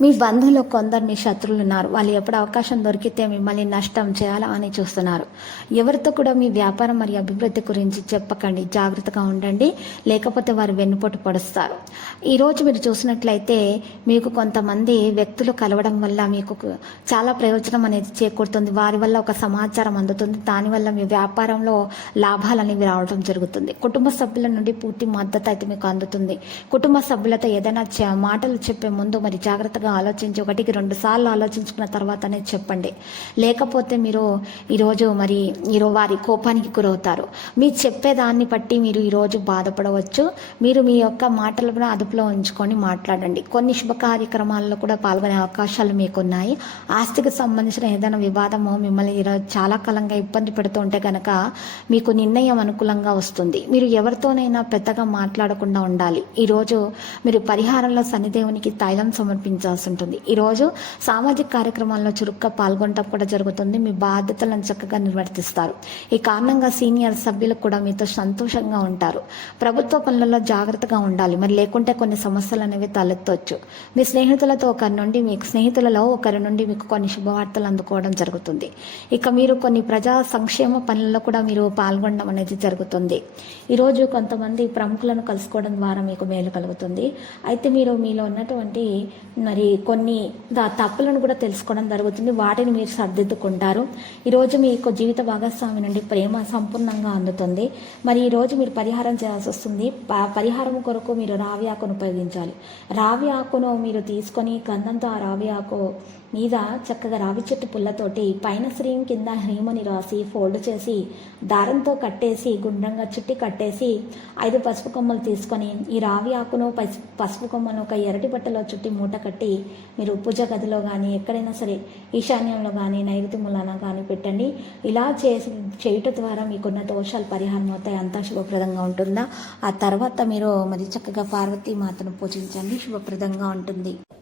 మీ బంధువులు కొందరిని శత్రువులు ఉన్నారు వాళ్ళు ఎప్పుడు అవకాశం దొరికితే మిమ్మల్ని నష్టం చేయాలా అని చూస్తున్నారు. ఎవరితో కూడా మీ వ్యాపారం మరియు అభివృద్ధి గురించి చెప్పకండి. జాగ్రత్తగా ఉండండి. లేకపోతే వారు వెన్నుపోటు పడుస్తారు. ఈరోజు మీరు చూసినట్లయితే మీకు కొంతమంది వ్యక్తులు కలవడం వల్ల మీకు చాలా ప్రయోజనం అనేది చేకూరుతుంది. వారి వల్ల ఒక సమాచారం అందుతుంది. దానివల్ల మీ వ్యాపారంలో లాభాలు అనేవి రావడం జరుగుతుంది. కుటుంబ సభ్యుల నుండి పూర్తి మద్దతు అయితే మీకు అందుతుంది. కుటుంబ సభ్యులతో ఏదైనా మాటలు చెప్పే ముందు మరి జాగ్రత్తగా ఆలోచించి ఒకటికి రెండు సార్లు ఆలోచించుకున్న తర్వాతనే చెప్పండి. లేకపోతే మీరు ఈరోజు మరి ఈరోజు వారి కోపానికి గురవుతారు. మీరు చెప్పేదాన్ని బట్టి మీరు ఈరోజు బాధపడవచ్చు. మీరు మీ యొక్క మాటలు కూడా అదుపులో ఉంచుకొని మాట్లాడండి. కొన్ని శుభ కార్యక్రమాల్లో కూడా పాల్గొనే అవకాశాలు మీకు ఉన్నాయి ఆస్తికి సంబంధించిన ఏదైనా వివాదము మిమ్మల్ని ఈరోజు చాలా కాలంగా ఇబ్బంది పెడుతూ ఉంటే కనుక మీకు నిర్ణయం అనుకూలంగా వస్తుంది. మీరు ఎవరితోనైనా పెద్దగా మాట్లాడకుండా ఉండాలి. ఈరోజు మీరు పరిహారంలో శనిదేవునికి తైలం చేయాల్సి ఉంటుంది. ఈరోజు సామాజిక కార్యక్రమాల్లో చురుగ్గా పాల్గొనడం కూడా జరుగుతుంది. మీ బాధ్యతలను చక్కగా నిర్వర్తిస్తారు. ఈ కారణంగా సీనియర్ సభ్యులు కూడా మీతో సంతోషంగా ఉంటారు. ప్రభుత్వ పనులలో జాగ్రత్తగా ఉండాలి. మరి లేకుంటే కొన్ని సమస్యలు అనేవి తలెత్తవచ్చు మీ స్నేహితులతో ఒకరి నుండి మీకు స్నేహితులలో ఒకరి నుండి మీకు కొన్ని శుభవార్తలు అందుకోవడం జరుగుతుంది. ఇక మీరు కొన్ని ప్రజా సంక్షేమ పనులలో కూడా మీరు పాల్గొనడం అనేది జరుగుతుంది. ఈరోజు కొంతమంది ప్రముఖులను కలుసుకోవడం ద్వారా మీకు మేలు కలుగుతుంది. అయితే మీరు మీలో ఉన్నటువంటి మరి కొన్ని దా- తప్పులను కూడా తెలుసుకోవడం జరుగుతుంది. వాటిని మీరు సర్దిద్దుకుంటారు. ఈరోజు మీకు జీవిత భాగస్వామి నుండి ప్రేమ సంపూర్ణంగా అందుతుంది. మరి ఈరోజు మీరు పరిహారం చేయాల్సి వస్తుంది. ప- పరిహారం కొరకు మీరు రావి ఆకును ఉపయోగించాలి. రావి ఆకును మీరు తీసుకొని గంధంతో ఆ రావి ఆకు మీద చక్కగా రావి చెట్టు పుల్లతోటి పైన శ్రీం కింద హ్రీమని రాసి ఫోల్డ్ చేసి దారంతో కట్టేసి గుండ్రంగా చుట్టి కట్టేసి ఐదు పసుపు కొమ్మలు తీసుకొని ఈ రావి ఆకును పసుపు కొమ్మను ఒక ఎరటి బట్టలో చుట్టి మూట కట్టి మీరు పూజ గదిలో కానీ ఎక్కడైనా సరే ఈశాన్యంలో కానీ నైరుతి మూలాన కానీ పెట్టండి. ఇలా చేసి చేయటం ద్వారా మీకున్న దోషాలు పరిహారం అవుతాయి. అంతా శుభప్రదంగా ఉంటుందా? ఆ తర్వాత మీరు మరి చక్కగా పార్వతీ మాతను పూజించండి. శుభప్రదంగా ఉంటుంది.